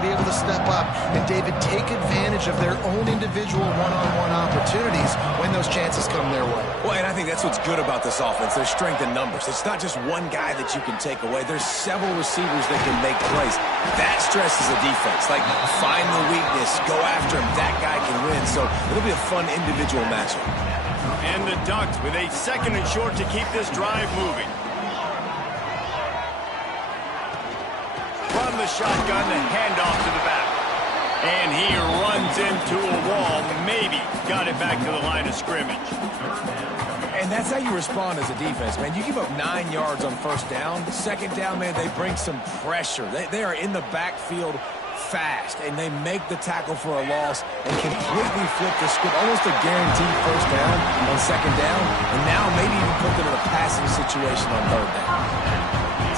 to be able to step up and, David, take advantage of their own individual one-on-one opportunities when those chances come their way. Well, and I think that's what's good about this offense. There's strength in numbers. It's not just one guy that you can take away. There's several receivers that can make plays. That stresses a defense. Like, find the weakness, go after him. That guy can win. So it'll be a fun individual matchup. And the Ducks with a 2nd and short to keep this drive moving. From the shotgun, the handoff to the back. And he runs into a wall. Maybe got it back to the line of scrimmage. And that's how you respond as a defense, man. You give up 9 yards on 1st down. 2nd down, man, they bring some pressure. They are in the backfield fast, and they make the tackle for a loss and completely flip the script. Almost a guaranteed 1st down on 2nd down, and now maybe even put them in a passing situation on 3rd down.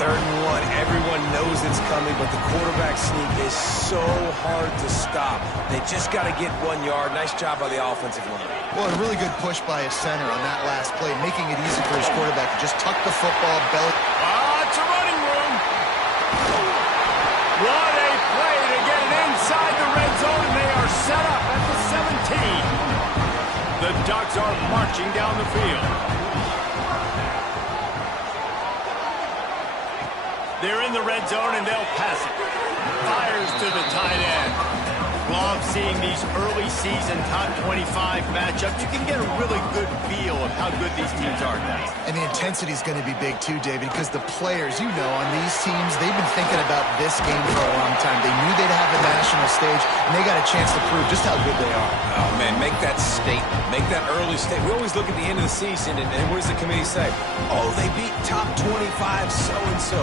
3rd and 1, everyone knows it's coming, but the quarterback sneak is so hard to stop. They just got to get 1 yard. Nice job by the offensive line. Well, a really good push by his center on that last play, making it easy for his quarterback to just tuck the football, belly. It's a running room. What a play to get it inside the red zone, and they are set up at the 17. The Ducks are marching down the field. They're in the red zone, and they'll pass it. Fires to the tight end. Love seeing these early season top 25 matchups. You can get a really good feel of how good these teams are now. And the intensity is going to be big too, David, because the players, you know, on these teams, they've been thinking about this game for a long time. They knew they'd have the national stage, and they got a chance to prove just how good they are. Oh, man, make that statement. Make that early statement. We always look at the end of the season, and what does the committee say? Oh, they beat top 25 so-and-so.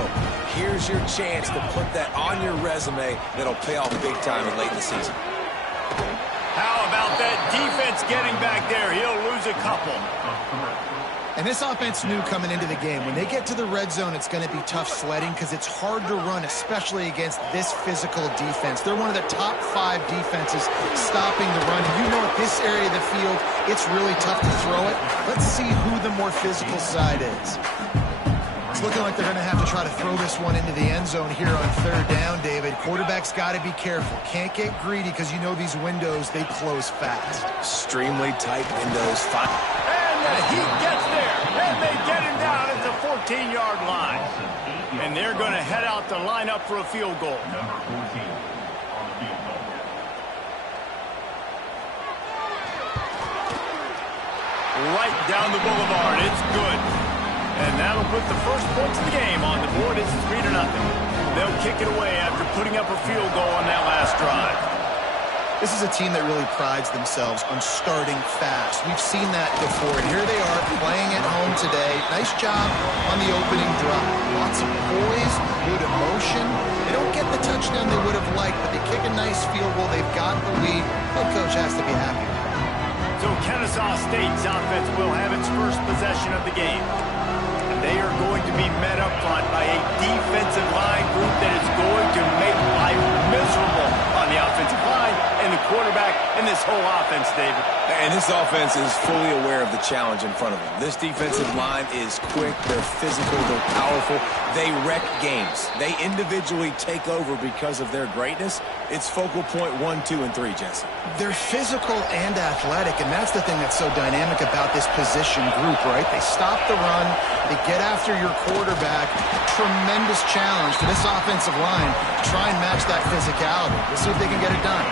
Here's your chance to put that on your resume that'll pay off big time and late in the season. How about that defense getting back there? He'll lose a couple. And this offense knew coming into the game, when they get to the red zone, it's going to be tough sledding because it's hard to run, especially against this physical defense. They're one of the top 5 defenses stopping the run. And you know, at this area of the field, it's really tough to throw it. Let's see who the more physical side is. It's looking like they're going to have to try to throw this one into the end zone here on 3rd down, David. Quarterback's got to be careful. Can't get greedy because you know these windows, they close fast. Extremely tight windows. And he gets there. And they get him down at the 14-yard line. And they're going to head out to line up for a field goal. Right down the boulevard. It's good. And that'll put the first points of the game on the board. It's 3-0. They'll kick it away after putting up a field goal on that last drive. This is a team that really prides themselves on starting fast. We've seen that before, and here they are playing at home today. Nice job on the opening drive. Lots of poise, good emotion. They don't get the touchdown they would have liked, but they kick a nice field goal. They've got the lead. Head coach has to be happy. So Kennesaw State's offense will have its first possession of the game. They are going to be met up front by a defensive line group that is going to make life miserable on the offensive line and the quarterback and this whole offense, David. And this offense is fully aware of the challenge in front of them. This defensive line is quick, they're physical, they're powerful. They wreck games. They individually take over because of their greatness. It's focal point 1, 2, and 3, Jesse. They're physical and athletic, and that's the thing that's so dynamic about this position group, right? They stop the run, they get after your quarterback. Tremendous challenge for this offensive line to try and match that physicality. We'll see if they can get it done.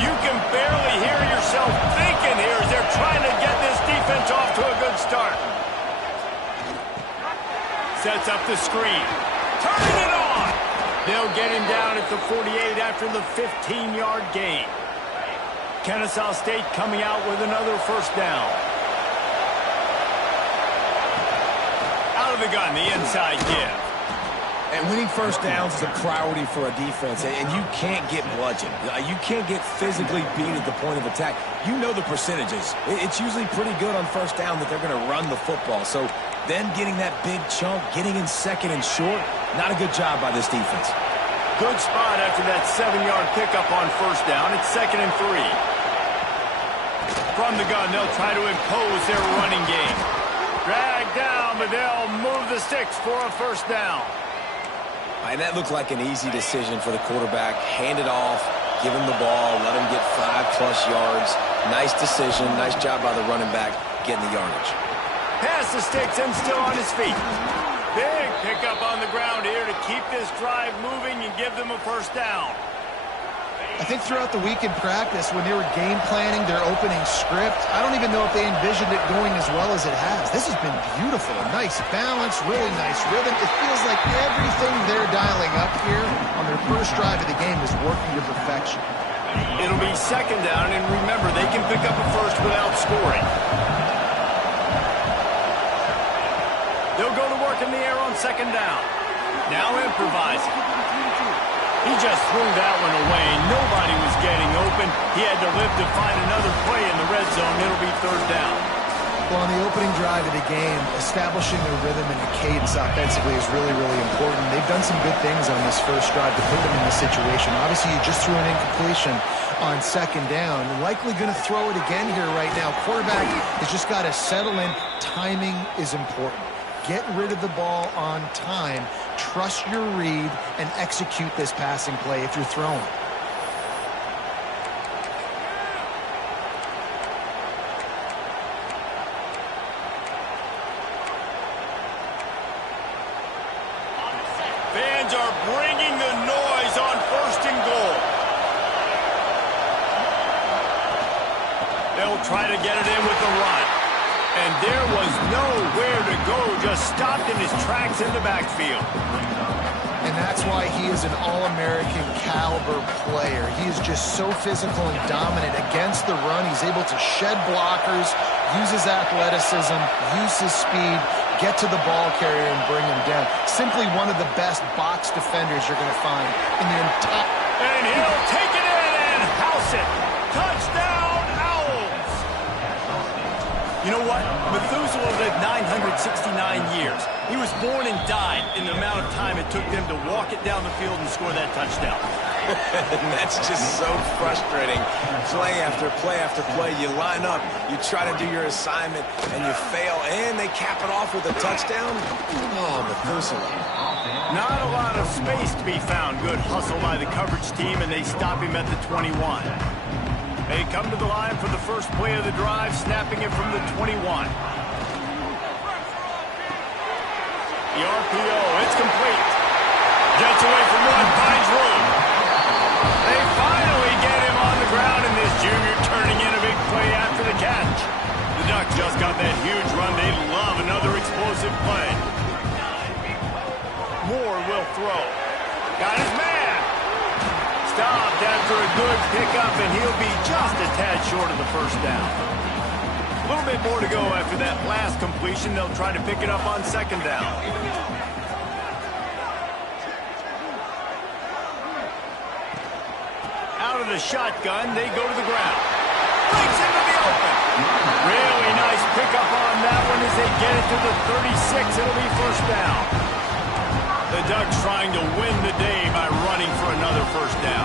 You can barely hear yourself thinking here as they're trying to get this defense off to a good start. Sets up the screen. Turning it on. They'll get him down at the 48 after the 15-yard gain. Kennesaw State coming out with another 1st down. Out of the gun, the inside give. And winning 1st downs is a priority for a defense, and you can't get bludgeoned. You can't get physically beat at the point of attack. You know the percentages. It's usually pretty good on 1st down that they're going to run the football. So them getting that big chunk, getting in 2nd and short, not a good job by this defense. Good spot after that 7-yard pickup on 1st down. It's 2nd and 3. From the gun, they'll try to impose their running game. Drag down, but they'll move the sticks for a 1st down. And that looked like an easy decision for the quarterback. Hand it off, give him the ball, let him get 5+ yards. Nice decision. Nice job by the running back getting the yardage. Pass the sticks and still on his feet. Big pickup on the ground here to keep this drive moving and give them a first down. I think throughout the week in practice, when they were game planning their opening script, I don't even know if they envisioned it going as well as it has. This has been beautiful. Nice balance, really nice rhythm. It feels like everything they're dialing up here on their first drive of the game is working to perfection. It'll be second down, and remember, they can pick up a first without scoring. They'll go to work in the air on second down. Now improvising. He just threw that one away. Nobody was getting open. He had to live to find another play in the red zone. It'll be third down. Well, on the opening drive of the game, establishing a rhythm and a cadence offensively is really, really important. They've done some good things on this first drive to put them in this situation. Obviously, you just threw an incompletion on second down. Likely going to throw it again here right now. Quarterback has just got to settle in. Timing is important. Get rid of the ball on time. Trust your read and execute this passing play if you're throwing. Fans are bringing the noise on first and goal. They'll try to get it in with the run. And there was nowhere to go, just stopped in his tracks in the backfield. And that's why he is an All-American caliber player. He is just so physical and dominant against the run. He's able to shed blockers, use his athleticism, use his speed, get to the ball carrier and bring him down. Simply one of the best box defenders you're going to find in the entire... And he'll take it in and house it. Touchdown, Owls! You know what? Methuselah lived 969 years. He was born and died in the amount of time it took them to walk it down the field and score that touchdown. And that's just so frustrating. Play after play after play. You line up, you try to do your assignment, and you fail, and they cap it off with a touchdown? Oh, Methuselah. Not a lot of space to be found. Good hustle by the coverage team, and they stop him at the 21. They come to the line for the first play of the drive, snapping it from the 21. The RPO, it's complete. Gets away from one, finds room. They finally get him on the ground, and this junior turning in a big play after the catch. The Ducks just got that huge run. They love another explosive play. Moore will throw. Got his man. Stopped after a good pickup, and he'll be just a tad short of the first down. A little bit more to go after that last completion. They'll try to pick it up on second down. Out of the shotgun, they go to the ground. Breaks into the open. Really nice pickup on that one as they get it to the 36. It'll be first down. The Ducks trying to win the day by running for another first down.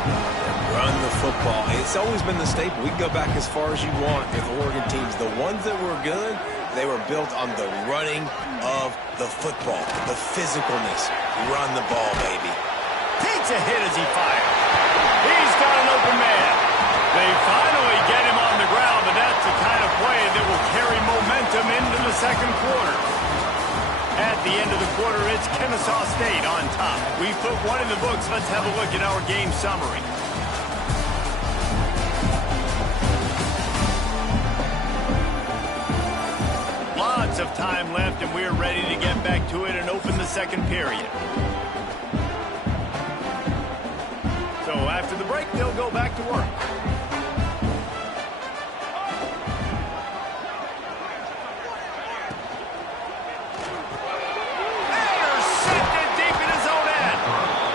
Run the football. It's always been the staple. We can go back as far as you want with Oregon teams. The ones that were good, they were built on the running of the football, the physicalness. Run the ball, baby. Takes a hit as he fires. He's got an open man. They finally get him on the ground, but that's the kind of play that will carry momentum into the second quarter. At the end of the quarter, it's Kennesaw State on top. We've put one in the books. Let's have a look at our game summary. Lots of time left, and we're ready to get back to it and open the second period. So after the break, they'll go back to work. Intercepted deep in his own end.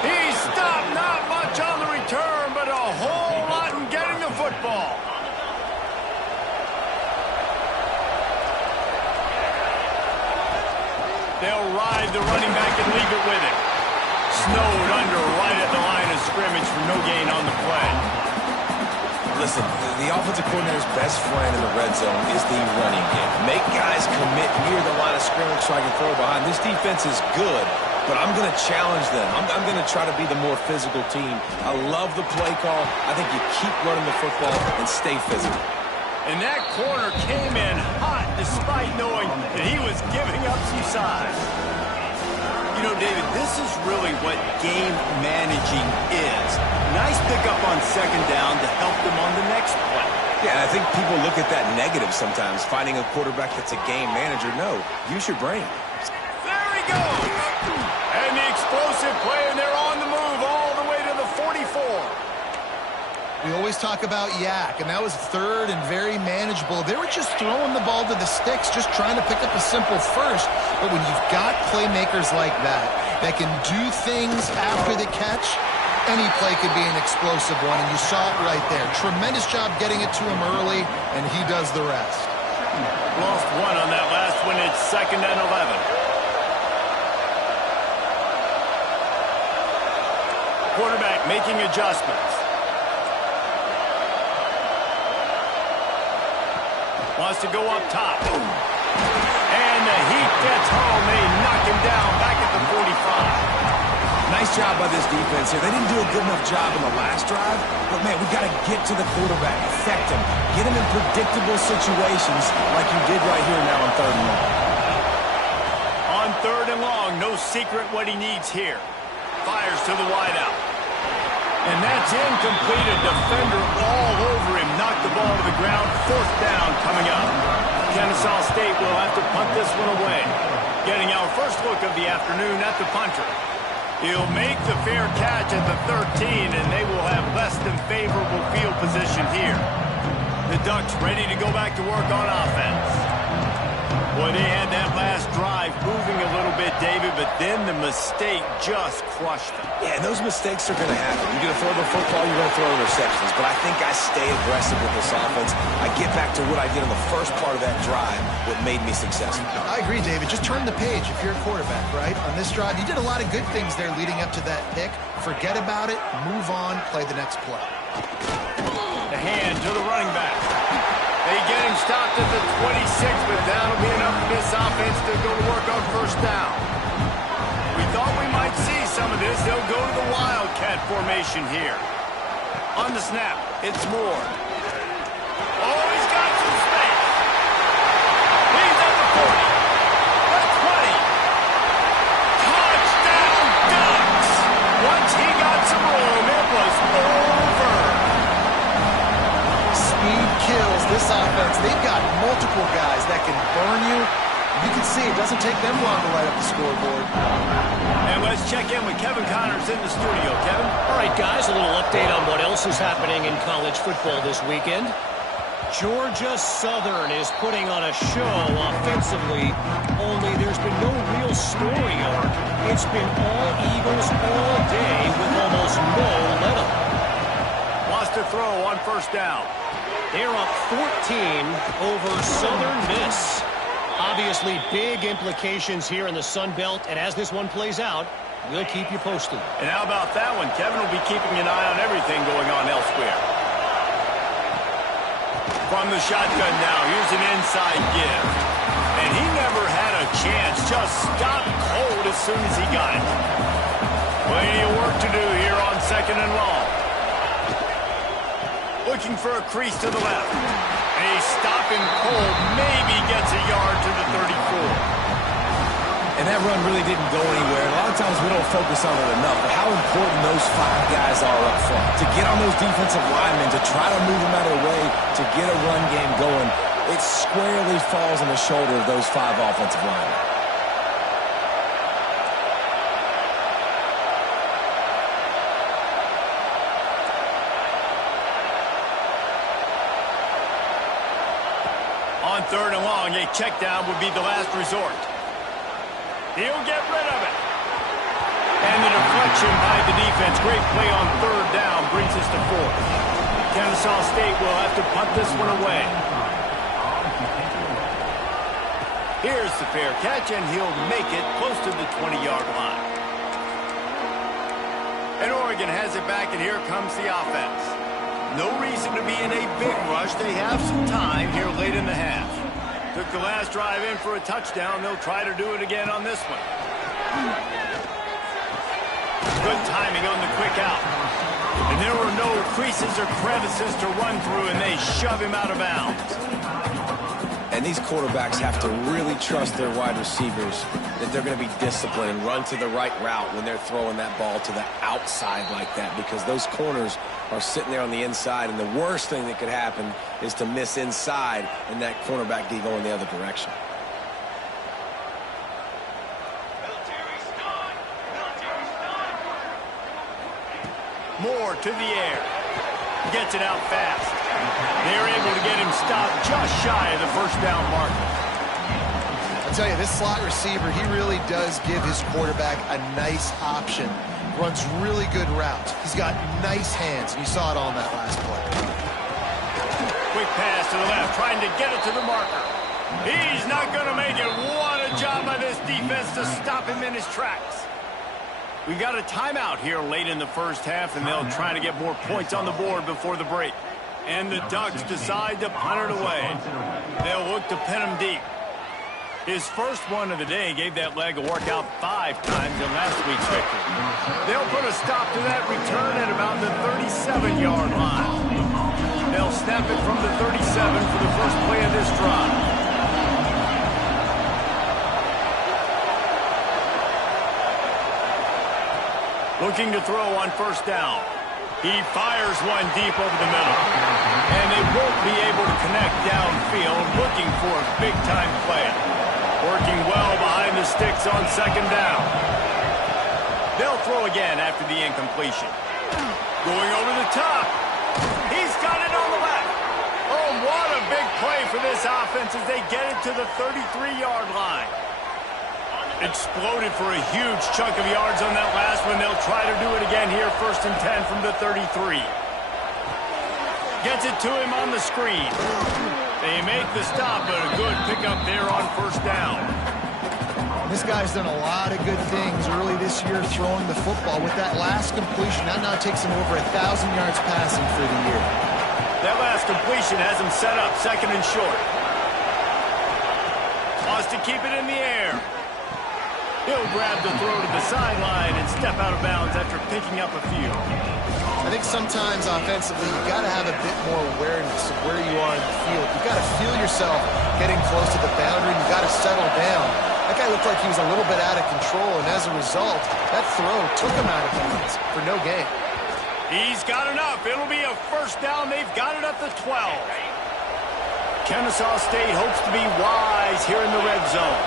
He stopped not much on the return, but a whole lot in getting the football. They'll ride the running back and leave it with him. Snowed under right at the line of scrimmage for no gain on the play. Listen, the offensive coordinator's best friend in the red zone is the running game. Make guys commit near the line of scrimmage so I can throw behind. This defense is good but I'm going to challenge them. I'm going to try to be the more physical team. I love the play call. I think you keep running the football and stay physical. And that corner came in hot despite knowing that he was giving up some size. You know, David, this is really what game managing is. Nice pickup on second down to help them on the next play. Yeah, I think people look at that negative sometimes, finding a quarterback that's a game manager. No, use your brain. There he goes. And the explosive play, and they're on the move all the way to the 44. We always talk about Yak, and that was third and very manageable. They were just throwing the ball to the sticks, just trying to pick up a simple first. But when you've got playmakers like that can do things after the catch, any play could be an explosive one, and you saw it right there. Tremendous job getting it to him early, and he does the rest. Lost one on that last one. It's 2nd and 11. Quarterback making adjustments. Wants to go up top. And the heat gets home. They knock him down back at the 45. Nice job by this defense here. They didn't do a good enough job in the last drive, but, man, we got to get to the quarterback, affect him, get him in predictable situations like you did right here now on 3rd and long. On 3rd and long, no secret what he needs here. Fires to the wideout. And that's incomplete. A defender all over him. Knocked the ball to the ground. 4th down coming up. Kennesaw State will have to punt this one away. Getting our first look of the afternoon at the punter. He'll make the fair catch at the 13, and they will have less than favorable field position here. The Ducks ready to go back to work on offense. Boy, they had that last drive moving a little bit, David, but then the mistake just crushed them. Yeah, and those mistakes are going to happen. You're going to throw the football, you're going to throw interceptions. But I think I stay aggressive with this offense. I get back to what I did on the first part of that drive, what made me successful. I agree, David. Just turn the page if you're a quarterback, right? On this drive, you did a lot of good things there leading up to that pick. Forget about it, move on, play the next play. The hand to the running back. They get him stopped at the 26, but that'll be enough for this offense to go to work on 1st down. We thought we might see some of this. They'll go to the Wildcat formation here. On the snap, it's Moore. Oh, he's got some space. He's at the 40, the 20. Touchdown, Ducks! Once he got some room, it was over. Speed kills this offense. They've got multiple guys that can burn you. You can see it doesn't take them long to light up the scoreboard. And let's check in with Kevin Connors in the studio. Kevin? All right, guys, a little update on what else is happening in college football this weekend. Georgia Southern is putting on a show offensively, only there's been no real story arc. It's been all Eagles all day with almost no let-up. Wants to throw on 1st down. They're up 14 over Southern Miss. Obviously, big implications here in the Sun Belt, and as this one plays out, we'll keep you posted. And how about that one? Kevin will be keeping an eye on everything going on elsewhere. From the shotgun now, here's an inside give. And he never had a chance, just stopped cold as soon as he got it. Plenty of work to do here on 2nd and long. Looking for a crease to the left. And he's stopping cold, maybe gets a yard to the 34. And that run really didn't go anywhere. A lot of times we don't focus on it enough, but how important those 5 guys are up front. To get on those defensive linemen, to try to move them out of the way, to get a run game going, it squarely falls on the shoulder of those 5 offensive linemen. On 3rd and long, a check down would be the last resort. He'll get rid of it. And the deflection by the defense. Great play on 3rd down brings us to 4th. Kennesaw State will have to punt this one away. Here's the fair catch, and he'll make it close to the 20-yard line. And Oregon has it back, and here comes the offense. No reason to be in a big rush. They have some time here late in the half. Took the last drive in for a touchdown. They'll try to do it again on this one. Good timing on the quick out. And there were no creases or crevices to run through, and they shove him out of bounds. And these quarterbacks have to really trust their wide receivers that they're going to be disciplined and run to the right route when they're throwing that ball to the outside like that, because those corners are sitting there on the inside, and the worst thing that could happen is to miss inside and that cornerback be going the other direction. Moore to the air. Gets it out fast. They're able to get him stopped just shy of the first down marker. I'll tell you, this slot receiver, he really does give his quarterback a nice option. Runs really good routes. He's got nice hands, and you saw it all in that last play. Quick pass to the left, trying to get it to the marker. He's not going to make it. What a job by this defense to stop him in his tracks. We got a timeout here late in the first half, and they'll try to get more points on the board before the break. And the Ducks decide to punt it away. They'll look to pin him deep. His first one of the day gave that leg a workout 5 times in last week's victory. They'll put a stop to that return at about the 37-yard line. They'll snap it from the 37 for the first play of this drive. Looking to throw on first down. He fires one deep over the middle. And they won't be able to connect downfield, looking for a big-time play. Working well behind the sticks on second down. They'll throw again after the incompletion. Going over the top. He's got it on the left. Oh, what a big play for this offense as they get it to the 33-yard line. Exploded for a huge chunk of yards on that last one. They'll try to do it again here, 1st and 10 from the 33. Gets it to him on the screen. They make the stop, but a good pickup there on first down. This guy's done a lot of good things early this year throwing the football. With that last completion, that now takes him over 1,000 yards passing for the year. That last completion has him set up 2nd and short. Wants to keep it in the air. He'll grab the throw to the sideline and step out of bounds after picking up a few. I think sometimes offensively you got to have a bit more awareness of where you are in the field. You got to feel yourself getting close to the boundary. You got to settle down. That guy looked like he was a little bit out of control, and as a result, that throw took him out of bounds for no gain. He's got enough. It'll be a first down. They've got it at the 12. Kennesaw State hopes to be wise here in the red zone.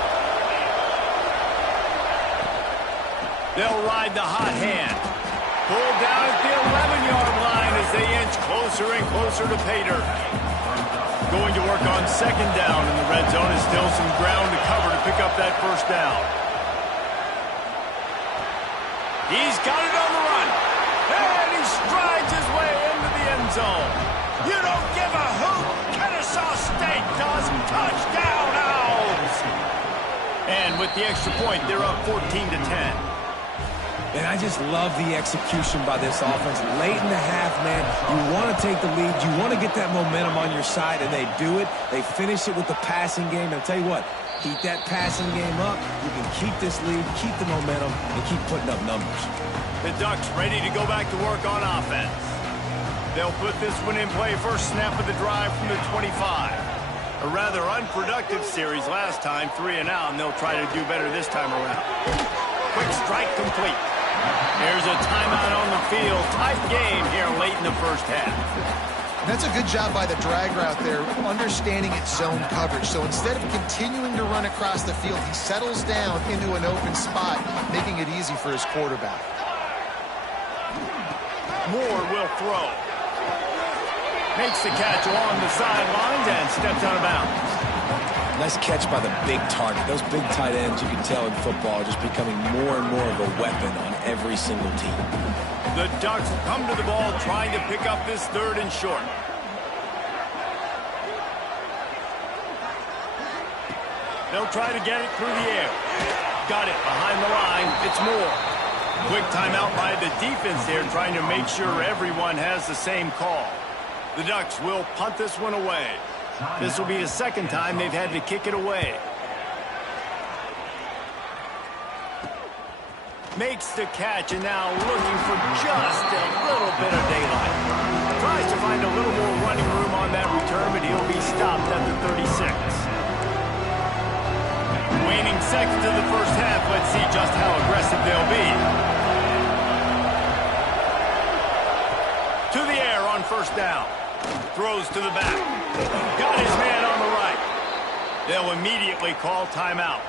They'll ride the hot hand. Pulled down at the 11-yard line as they inch closer and closer to pay dirt. Going to work on second down in the red zone is still some ground to cover to pick up that first down. He's got it on the run. And he strides his way into the end zone. You don't give a hoot. Kennesaw State does. Touchdown, Owls. And with the extra point, they're up 14-10. And I just love the execution by this offense. Late in the half, man, you want to take the lead. You want to get that momentum on your side, and they do it. They finish it with the passing game. And I'll tell you what, keep that passing game up. You can keep this lead, keep the momentum, and keep putting up numbers. The Ducks ready to go back to work on offense. They'll put this one in play first snap of the drive from the 25. A rather unproductive series last time, 3 and out, and they'll try to do better this time around. Quick strike complete. There's a timeout on the field. Tight game here late in the first half. And that's a good job by the drag route there, understanding its zone coverage. So instead of continuing to run across the field, he settles down into an open spot, making it easy for his quarterback. Moore will throw. Makes the catch along the sidelines and steps out of bounds. Nice catch by the big target. Those big tight ends, you can tell in football, are just becoming more and more of a weapon on every single team. The Ducks come to the ball trying to pick up this 3rd and short. They'll try to get it through the air. Got it behind the line. It's Moore. Quick timeout by the defense there, trying to make sure everyone has the same call. The Ducks will punt this one away. This will be the 2nd time they've had to kick it away. Makes the catch and now looking for just a little bit of daylight. Tries to find a little more running room on that return, but he'll be stopped at the 36. Waning seconds of the first half. Let's see just how aggressive they'll be. To the air on first down. Throws to the back. Got his man on the right. They'll immediately call timeout.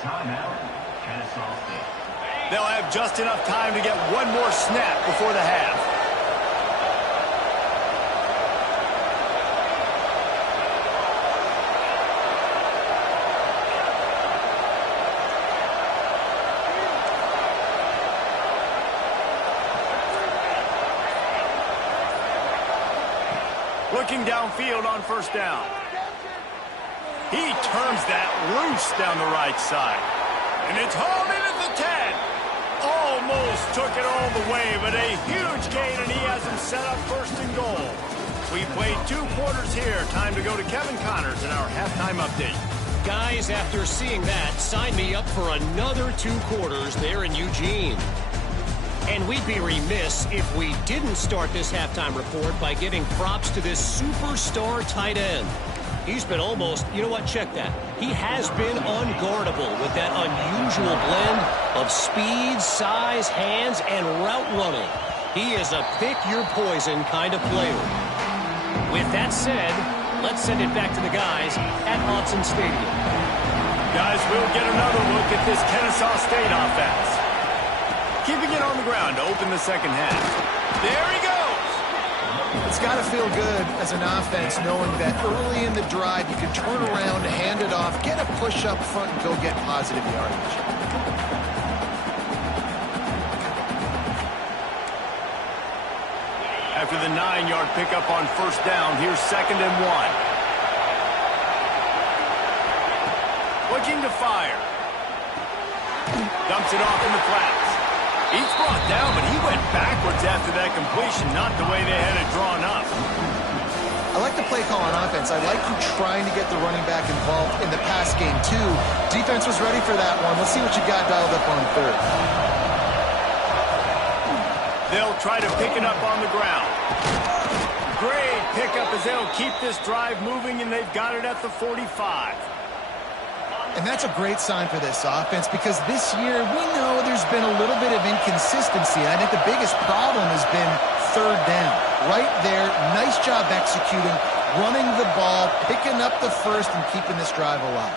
Timeout, Kennesaw State. They'll have just enough time to get one more snap before the half. Looking downfield on first down. He turns that loose down the right side. And it's hauled in at the 10. Almost took it all the way, but a huge gain, and he has him set up first and goal. We played 2 quarters here. Time to go to Kevin Connors in our halftime update. Guys, after seeing that, sign me up for another 2 quarters there in Eugene. And we'd be remiss if we didn't start this halftime report by giving props to this superstar tight end. He's been almost, you know what, check that. He has been unguardable with that unusual blend of speed, size, hands, and route running. He is a pick-your-poison kind of player. With that said, let's send it back to the guys at Autzen Stadium. Guys, we'll get another look at this Kennesaw State offense. Keeping it on the ground to open the second half. There he goes. It's got to feel good as an offense knowing that early in the drive you can turn around, hand it off, get a push up front, and go get positive yardage. After the 9-yard pickup on first down, here's 2nd and 1. Looking to fire. Dumps it off in the flats. He's brought down, but he went backwards after that completion, not the way they had it drawn up. I like the play call on offense. I like you trying to get the running back involved in the pass game, too. Defense was ready for that one. Let's see what you got dialed up on third. They'll try to pick it up on the ground. Great pickup as they'll keep this drive moving, and they've got it at the 45. And that's a great sign for this offense because this year we know there's been a little bit of inconsistency. I think the biggest problem has been third down. Right there, nice job executing, running the ball, picking up the first, and keeping this drive alive.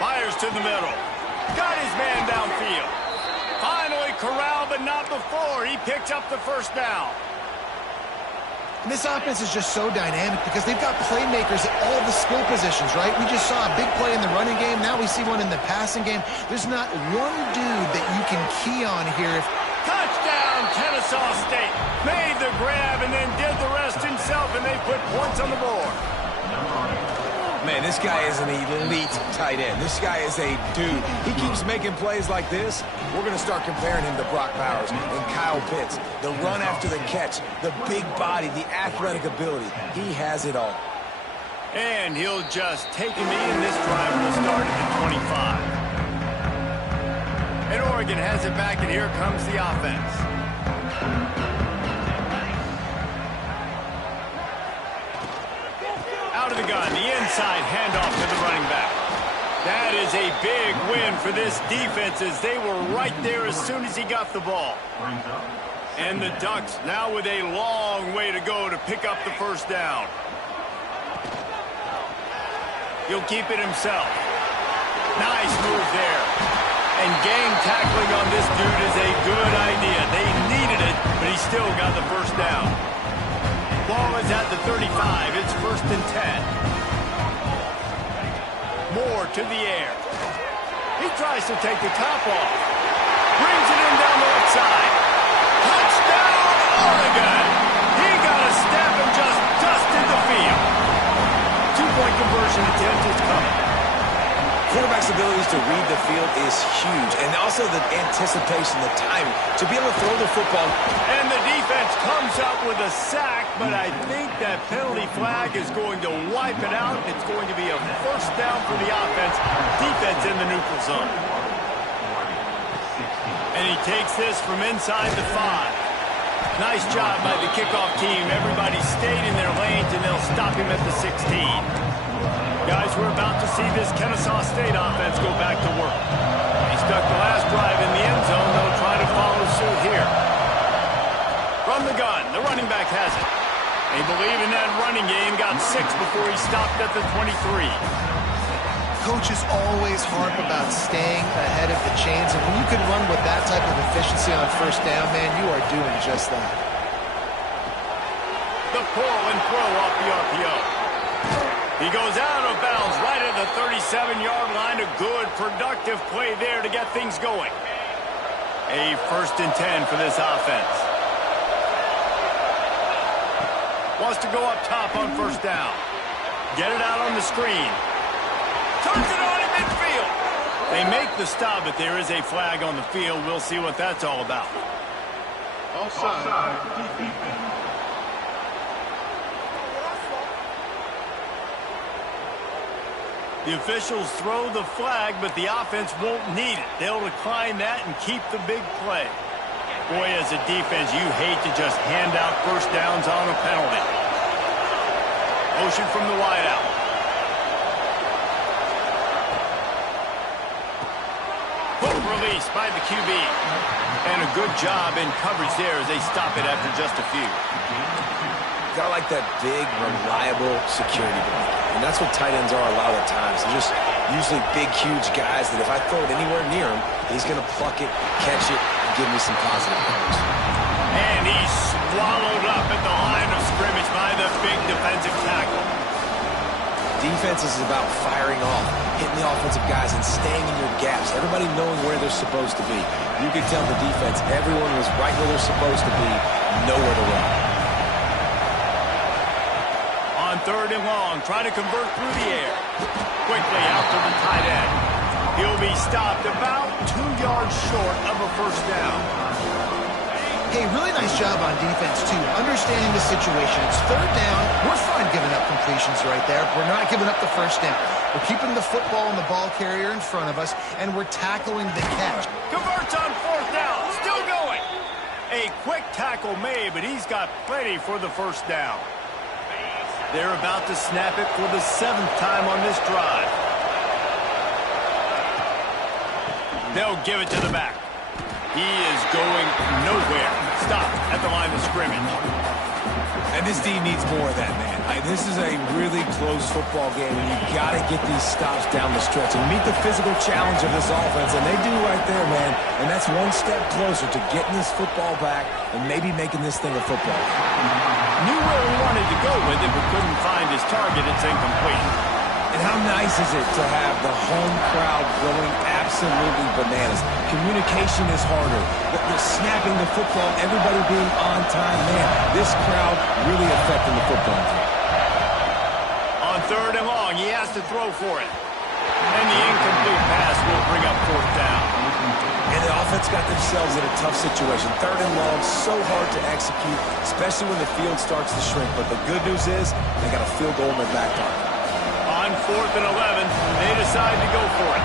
Fires to the middle. Got his man downfield. Finally corralled, but not before. He picks up the first down. And this offense is just so dynamic because they've got playmakers at all the skill positions, right? We just saw a big play in the running game. Now we see one in the passing game. There's not one dude that you can key on here. Touchdown, Kennesaw State. Made the grab and then did the rest himself, and they put points on the board. Man, this guy is an elite tight end. This guy is a dude. He keeps making plays like this. We're going to start comparing him to Brock Bowers and Kyle Pitts. The run after the catch, the big body, the athletic ability. He has it all. And he'll just take him in. This drive will start at the 25. And Oregon has it back, and here comes the offense. Out of the gun, the inside handoff to the running back. That is a big win for this defense as they were right there as soon as he got the ball. And the Ducks now with a long way to go to pick up the first down. He'll keep it himself. Nice move there. And gang tackling on this dude is a good idea. They needed it, but he still got the first down. Ball is at the 35. It's 1st and 10. Moore to the air. He tries to take the top off. Brings it in down the left side. Touchdown, Oregon! He got a step and just dusted the field. 2-point conversion attempt is coming. Quarterback's abilities to read the field is huge, and also the anticipation, the timing, to be able to throw the football. And the defense comes up with a sack, but I think that penalty flag is going to wipe it out. It's going to be a first down for the offense. Defense in the neutral zone. And he takes this from inside the 5. Nice job by the kickoff team. Everybody stayed in their lanes, and they'll stop him at the 16. Guys, we're about to see this Kennesaw State offense go back to work. He stuck the last drive in the end zone. They'll try to follow suit here. From the gun, the running back has it. They believe in that running game. Got 6 before he stopped at the 23. Coaches always harp about staying ahead of the chains, and when you can run with that type of efficiency on first down, man, you are doing just that. The pull and throw off the RPO. He goes out of bounds right at the 37-yard line. A good, productive play there to get things going. A 1st and 10 for this offense. Wants to go up top on first down. Get it out on the screen. Turns it on in midfield. They make the stop, but there is a flag on the field. We'll see what that's all about. Offside. The officials throw the flag, but the offense won't need it. They'll decline that and keep the big play. Boy, as a defense, you hate to just hand out first downs on a penalty. Motion from the wideout. Hook release by the QB. And a good job in coverage there as they stop it after just a few. Got like that big, reliable security blanket. And that's what tight ends are a lot of the times. They're just usually big, huge guys that if I throw it anywhere near him, he's going to pluck it, catch it, and give me some positive points. And he's swallowed up at the line of scrimmage by the big defensive tackle. Defense is about firing off, hitting the offensive guys, and staying in your gaps. Everybody knowing where they're supposed to be. You can tell the defense, everyone was right where they're supposed to be, nowhere to run. On 3rd and long, trying to convert through the air. Quickly out to the tight end. He'll be stopped about 2 yards short of a first down. Hey, really nice job on defense, too, understanding the situation. It's 3rd down. We're fine giving up completions right there. We're not giving up the first down. We're keeping the football and the ball carrier in front of us, and we're tackling the catch. Converts on 4th down. Still going. A quick tackle made, but he's got plenty for the first down. They're about to snap it for the 7th time on this drive. They'll give it to the back. He is going nowhere. Stop at the line of scrimmage. And this D needs more of that, man. This is a really close football game, and you got to get these stops down the stretch and meet the physical challenge of this offense, and they do right there, man. And that's one step closer to getting this football back and maybe making this thing a football. Knew where he wanted to go with it, but couldn't find his target. It's incomplete. And how nice is it to have the home crowd going absolutely bananas? Communication is harder. The snapping the football, everybody being on time, man. This crowd really affecting the football team. On 3rd and long, he has to throw for it. And the incomplete pass will bring up 4th down. And the offense got themselves in a tough situation. 3rd and long, so hard to execute, especially when the field starts to shrink. But the good news is they got a field goal in their back pocket. On 4th and 11, they decide to go for it.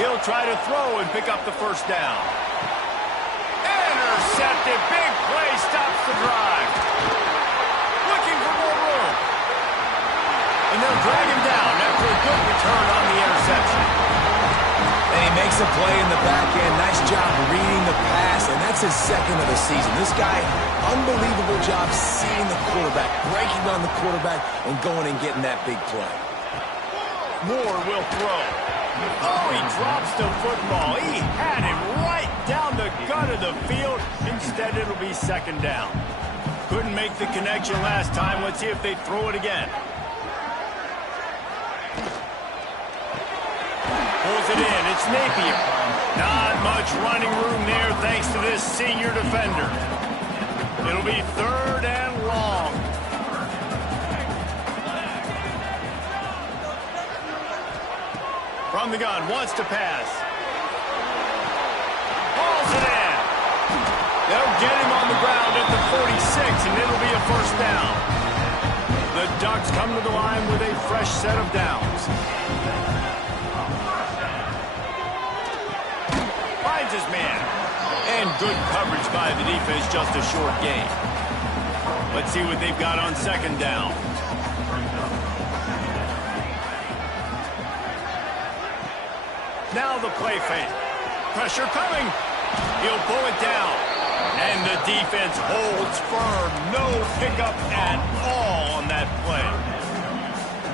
He'll try to throw and pick up the first down. Intercepted. Big play stops the drive. Looking for more room. And they'll drag him down after a good return on the interception. And he makes a play in the back end. Nice job reading the pass, and that's his 2nd of the season. This guy, unbelievable job seeing the quarterback, breaking on the quarterback, and going and getting that big play. Moore will throw. Oh, he drops the football. He had it right down the gut of the field. Instead, it'll be 2nd down. Couldn't make the connection last time. Let's see if they throw it again. Pulls it in. It's Napier. Not much running room there thanks to this senior defender. It'll be 3rd and long. From the gun, wants to pass. Pulls it in. They'll get him on the ground at the 46, and it'll be a first down. The Ducks come to the line with a fresh set of downs. finds his man. And good coverage by the defense, just a short gain. Let's see what they've got on second down. Now the play fake. Pressure coming. He'll pull it down. And the defense holds firm. No pickup at all on that play.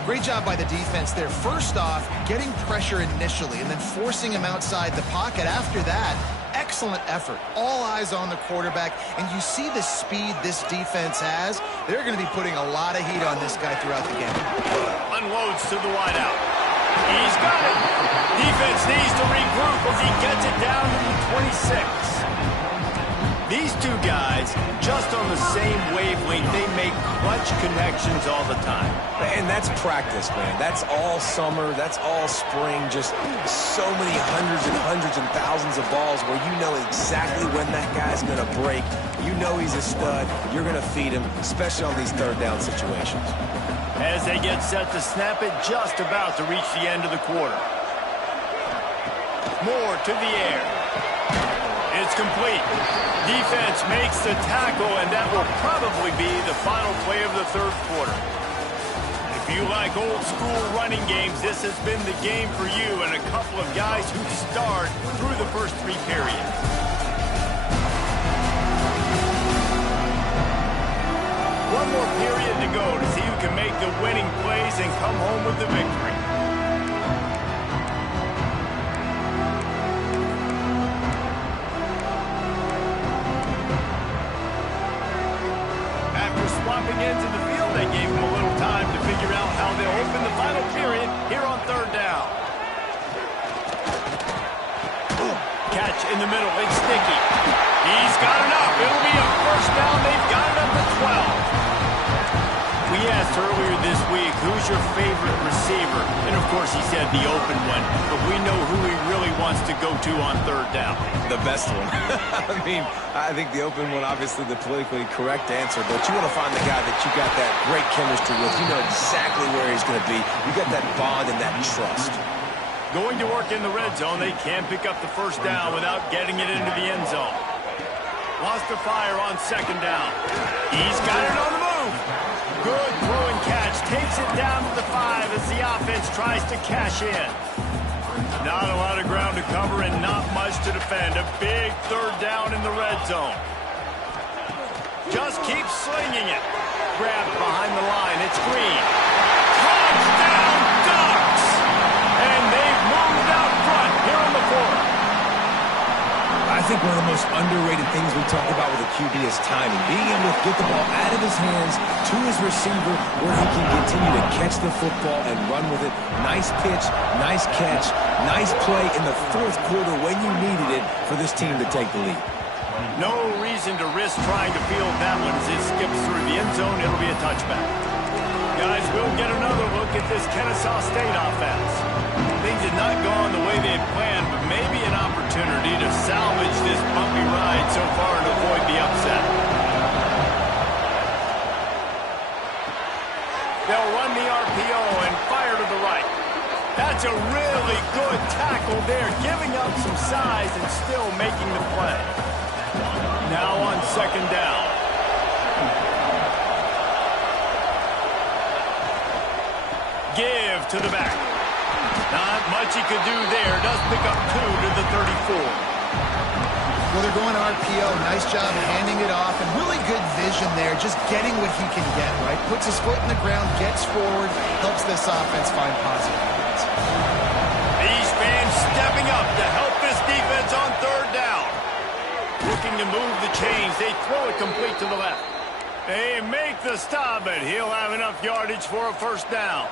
Great job by the defense there. First off, getting pressure initially and then forcing him outside the pocket. After that, excellent effort. All eyes on the quarterback. And you see the speed this defense has. They're going to be putting a lot of heat on this guy throughout the game. Unloads to the wideout. He's got it. Defense needs to regroup as he gets it down to the 26. These two guys, just on the same wavelength, they make clutch connections all the time. And that's practice, man. That's all summer. That's all spring. Just so many hundreds and thousands of balls where you know exactly when that guy's going to break. You know he's a stud. You're going to feed him, especially on these third down situations. As they get set to snap it, just about to reach the end of the quarter. Moore to the air. It's complete. Defense makes the tackle, and that will probably be the final play of the third quarter. If you like old school running games, this has been the game for you and a couple of guys who start through the first three periods. One more period to go to see who can make the winning plays and come home with the victory. Swapping into the field, they gave him a little time to figure out how they'll open the final period here on third down. Catch in the middle, it's sticky. He's got enough. It'll be a first down. They've got it up to 12. We asked earlier this week, who's your favorite receiver? And of course he said the open one, but we know who he really wants to go to on third down. The best one. I mean, I think the open one, obviously the politically correct answer, but you want to find the guy that you got that great chemistry with. You know exactly where he's going to be. You got that bond and that trust. Going to work in the red zone, they can't pick up the first down without getting it into the end zone. Lost the fire on second down. He's got it on the move. Good throw and catch. Takes it down to the 5 as the offense tries to cash in. Not a lot of ground to cover and not much to defend. A big third down in the red zone. Just keep slinging it. Grabbed behind the line. It's Green. Touchdown Ducks! And they've moved out front here in the fourth. I think one of the most underrated things we talk about with a QB is timing. Being able to get the ball out of his hands to his receiver where he can continue to catch the football and run with it. Nice pitch, nice catch, nice play in the fourth quarter when you needed it for this team to take the lead. No reason to risk trying to field that one as it skips through the end zone. It'll be a touchback. Guys, we'll get another look at this Kennesaw State offense. Things had not gone the way they had planned, but maybe an opportunity to salvage this bumpy ride so far and avoid the upset. They'll run the RPO and fire to the right. That's a really good tackle there, giving up some size and still making the play. Now on second down. Give to the back. Not much he could do there. Does pick up 2 to the 34. Well, they're going RPO. Nice job handing it off, and really good vision there, just getting what he can get, right? Puts his foot in the ground, gets forward, helps this offense find positive points. These fans stepping up to help this defense on third down. Looking to move the chains. They throw it complete to the left. They make the stop, but he'll have enough yardage for a first down.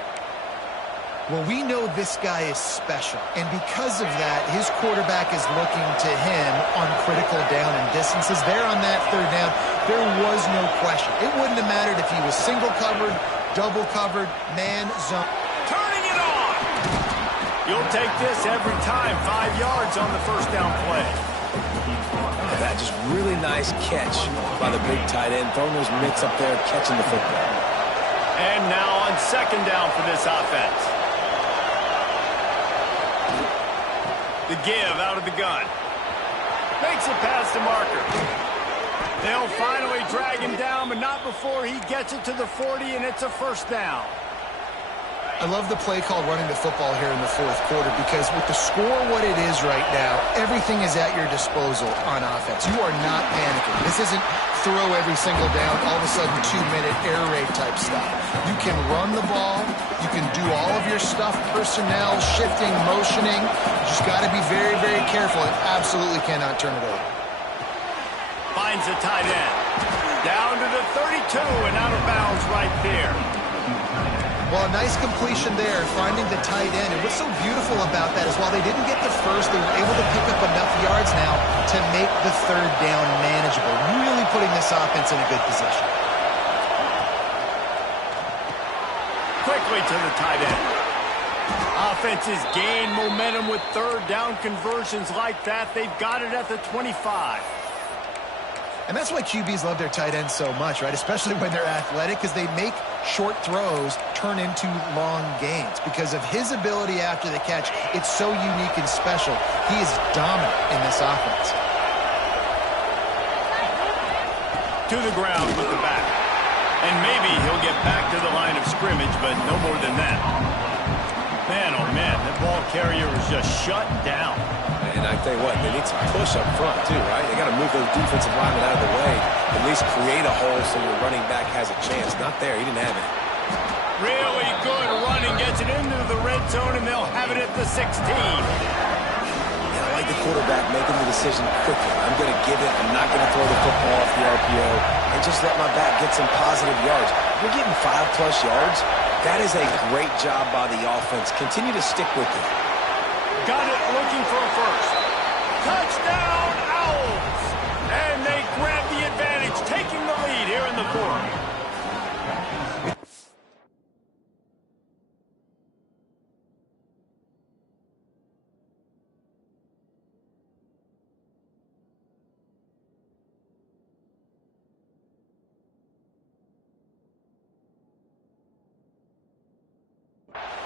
Well, we know this guy is special, and because of that, his quarterback is looking to him on critical down and distances. There on that third down, there was no question. It wouldn't have mattered if he was single covered, double covered, man, zone. Turning it on! You'll take this every time. 5 yards on the first down play. That just really nice catch by the big tight end, throwing those mitts up there, catching the football. And now on second down for this offense. The give out of the gun. Makes it past the marker. They'll finally drag him down, but not before he gets it to the 40, and it's a first down. I love the play called running the football here in the fourth quarter because with the score what it is right now, everything is at your disposal on offense. You are not panicking. This isn't throw every single down, all of a sudden 2-minute air raid type stuff. You can run the ball. You can do all of your stuff, personnel, shifting, motioning. You just got to be very, very careful and absolutely cannot turn it over. Finds the tight end. Down to the 32 and out of bounds right there. Well, a nice completion there, finding the tight end. And what's so beautiful about that is while they didn't get the first, they were able to pick up enough yards now to make the third down manageable, really putting this offense in a good position. Quickly to the tight end. Offenses gain momentum with third down conversions like that. They've got it at the 25. And that's why QBs love their tight ends so much, right? Especially when they're athletic, because they make short throws turn into long gains. Because of his ability after the catch, it's so unique and special. He is dominant in this offense. To the ground with the back. And maybe he'll get back to the line of scrimmage, but no more than that. Man, oh man, that ball carrier is just shut down. And I tell you what, they need some push up front too, right? They got to move those defensive linemen out of the way, at least create a hole so your running back has a chance. Not there, he didn't have it. Really good running, gets it into the red zone, and they'll have it at the 16. Yeah, I like the quarterback making the decision quickly. I'm going to give it, I'm not going to throw the football off the RPO, and just let my back get some positive yards. You're getting 5+ yards. That is a great job by the offense. Continue to stick with it. Got it, looking for a first. Touchdown, Owls! And they grab the advantage, taking the lead here in the fourth.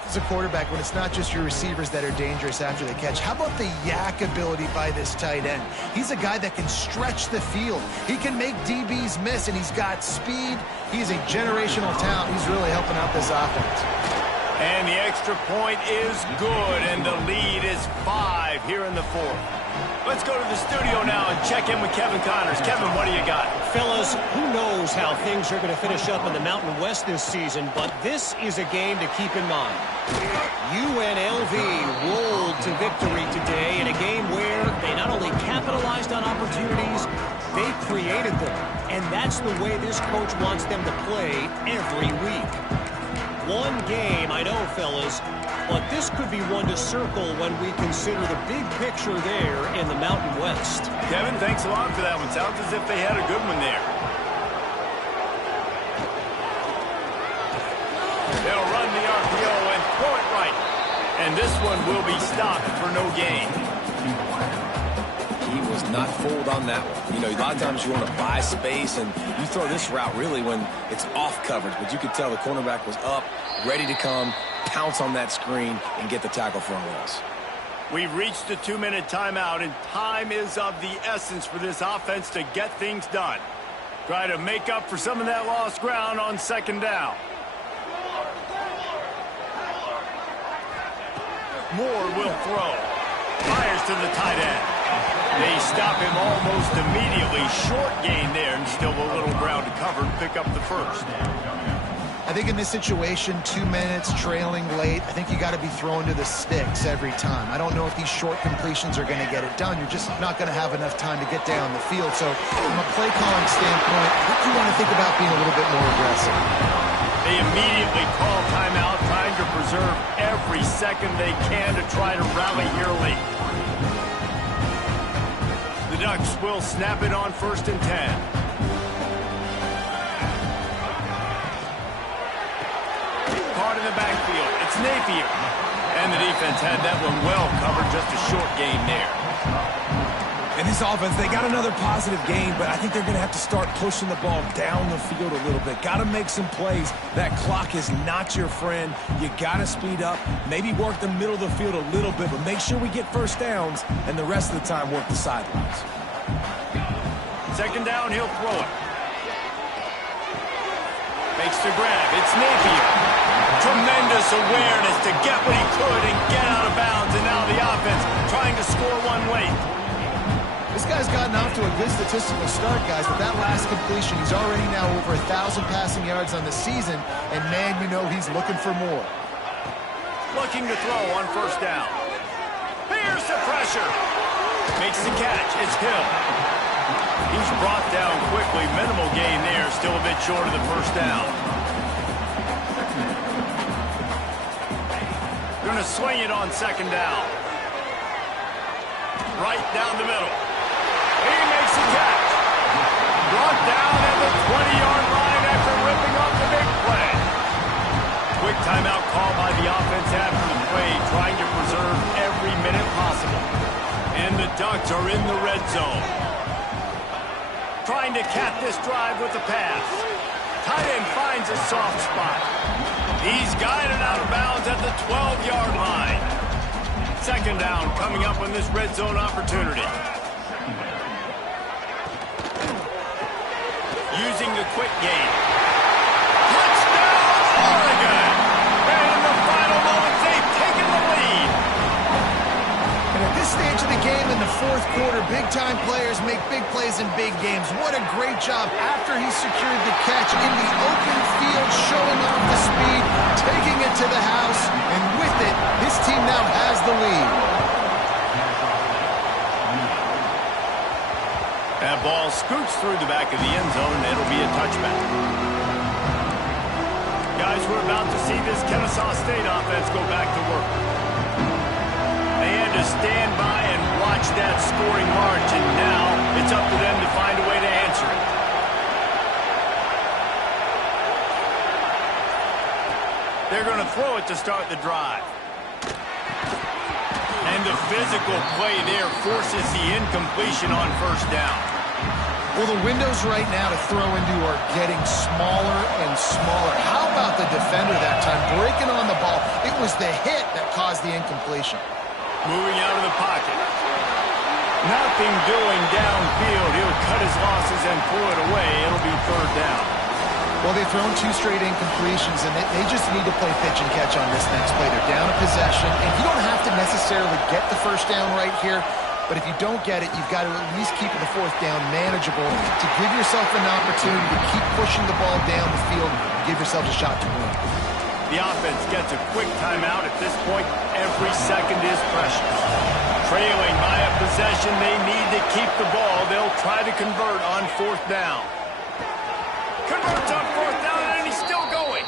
As a quarterback, when it's not just your receivers that are dangerous after the catch, how about the yak ability by this tight end? He's a guy that can stretch the field. He can make DBs miss, and he's got speed. He's a generational talent. He's really helping out this offense. And the extra point is good, and the lead is 5 here in the fourth. Let's go to the studio now and check in with Kevin Connors. Kevin, what do you got? Fellas, who knows how things are going to finish up in the Mountain West this season, but this is a game to keep in mind. UNLV rolled to victory today in a game where they not only capitalized on opportunities, they created them. And that's the way this coach wants them to play every week. One game, I know, fellas, but this could be one to circle when we consider the big picture there in the Mountain West. Kevin, thanks a lot for that one. Sounds as if they had a good one there. They'll run the RPO and throw it right. And this one will be stopped for no gain. He was not fooled on that one. You know, a lot of times you want to buy space, and you throw this route really when it's off coverage. But you could tell the cornerback was up, ready to come, pounce on that screen, and get the tackle for a loss. We've reached the 2-minute timeout, and time is of the essence for this offense to get things done. Try to make up for some of that lost ground on second down. Moore will throw. Fires to the tight end. They stop him almost immediately. Short gain there, and still a little ground to cover and pick up the first. I think in this situation, 2 minutes, trailing late, I think you got to be throwing to the sticks every time. I don't know if these short completions are going to get it done. You're just not going to have enough time to get down the field. So from a play calling standpoint, I think you want to think about being a little bit more aggressive. They immediately call timeout, trying to preserve every second they can to try to rally here late. The Ducks will snap it on 1st and 10. Caught in the backfield. It's Napier. And the defense had that one well covered, just a short gain there. And this offense, they got another positive game, but I think they're going to have to start pushing the ball down the field a little bit. Got to make some plays. That clock is not your friend. You got to speed up, maybe work the middle of the field a little bit, but make sure we get first downs, and the rest of the time work the sidelines. second down, he'll throw it. Makes the grab. It's Napier. Tremendous awareness to get what he could and get out of bounds. And now the offense trying to score one late. This guy's gotten off to a good statistical start, guys, but that last completion, he's already now over 1,000 passing yards on the season, and man, you know he's looking for more. Looking to throw on first down. Here's the pressure. Makes the catch. It's Hill. He's brought down quickly. Minimal gain there. Still a bit short of the first down. Going to swing it on second down. Right down the middle. He makes the catch. Brought down at the 20-yard line after ripping off the big play. Quick timeout call by the offense after the play, trying to preserve every minute possible. And the Ducks are in the red zone. Trying to cap this drive with the pass. Tight end finds a soft spot. He's guided out of bounds at the 12-yard line. Second down coming up on this red zone opportunity. Using the quick game. Touchdown, Oregon! And in the final moments, they've taken the lead. And at this stage of the game in the fourth quarter, big-time players make big plays in big games. What a great job after he secured the catch in the open field, showing off the speed, taking it to the house, and with it, his team now has the lead. That ball scoots through the back of the end zone, and it'll be a touchback. Guys, we're about to see this Kennesaw State offense go back to work. They had to stand by and watch that scoring march, and now it's up to them to find a way to answer it. They're going to throw it to start the drive. And the physical play there forces the incompletion on first down. Well, the windows right now to throw into are getting smaller and smaller. How about the defender that time, breaking on the ball? It was the hit that caused the incompletion. Moving out of the pocket. Nothing doing downfield. He'll cut his losses and throw it away. It'll be third down. Well, they've thrown two straight incompletions, and they just need to play pitch and catch on this next play. They're down a possession, and you don't have to necessarily get the first down right here, but if you don't get it, you've got to at least keep the fourth down manageable to give yourself an opportunity to keep pushing the ball down the field and give yourself a shot to win. The offense gets a quick timeout at this point. Every second is precious. Trailing by a possession, they need to keep the ball. They'll try to convert on fourth down. Converts on fourth down, and he's still going.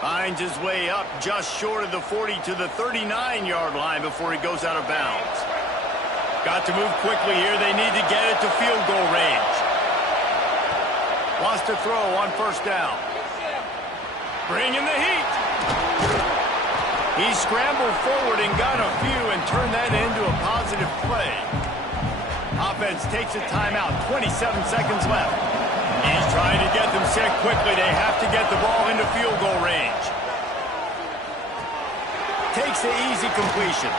Finds his way up just short of the 40 to the 39-yard line before he goes out of bounds. Got to move quickly here. They need to get it to field goal range. Wants to throw on first down. Bringing the heat. He scrambled forward and got a few and turned that into a positive play. Offense takes a timeout. 27 seconds left. He's trying to get them set quickly. They have to get the ball into field goal range. Takes the easy completion.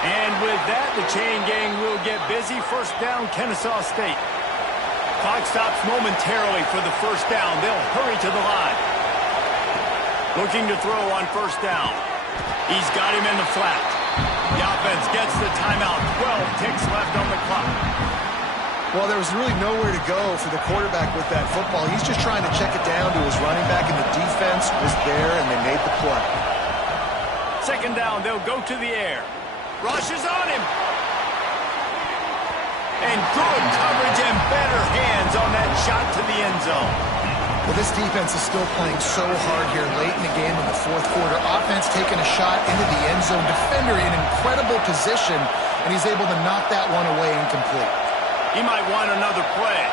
And with that, the chain gang will get busy. First down, Kennesaw State. Clock stops momentarily for the first down. They'll hurry to the line. Looking to throw on first down. He's got him in the flat. The offense gets the timeout. 12 ticks left on the clock. Well, there was really nowhere to go for the quarterback with that football. He's just trying to check it down to his running back, and the defense was there, and they made the play. Second down, they'll go to the air. Rush is on him. And good coverage and better hands on that shot to the end zone. Well, this defense is still playing so hard here late in the game in the fourth quarter. Offense taking a shot into the end zone. Defender in incredible position, and he's able to knock that one away incomplete. He might want another play.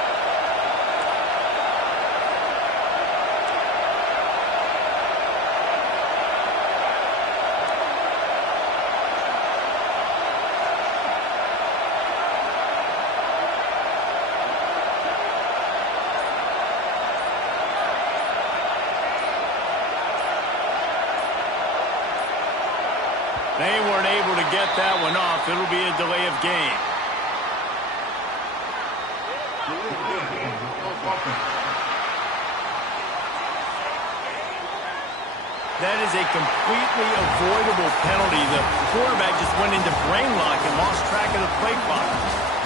They weren't able to get that one off. It'll be a delay of game. That is a completely avoidable penalty. The quarterback just went into brain lock and lost track of the play clock.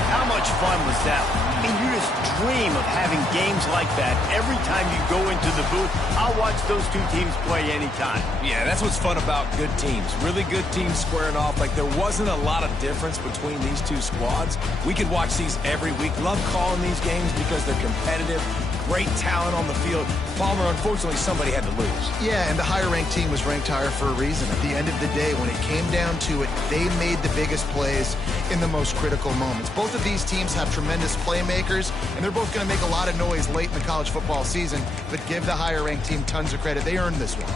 How much fun was that? I mean, you just dream of having games like that every time you go into the booth. I'll watch those two teams play anytime. Yeah, that's what's fun about good teams. Really good teams squaring off. Like, there wasn't a lot of difference between these two squads. We could watch these every week. Love calling these games because they're competitive. Great talent on the field. Palmer, unfortunately, somebody had to lose. Yeah, and the higher-ranked team was ranked higher for a reason. At the end of the day, when it came down to it, they made the biggest plays in the most critical moments. Both of these teams have tremendous playmakers, and they're both going to make a lot of noise late in the college football season, but give the higher-ranked team tons of credit. They earned this one.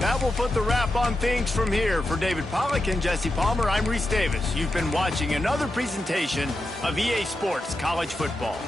That will put the wrap on things from here. For David Pollack and Jesse Palmer, I'm Reese Davis. You've been watching another presentation of EA Sports College Football.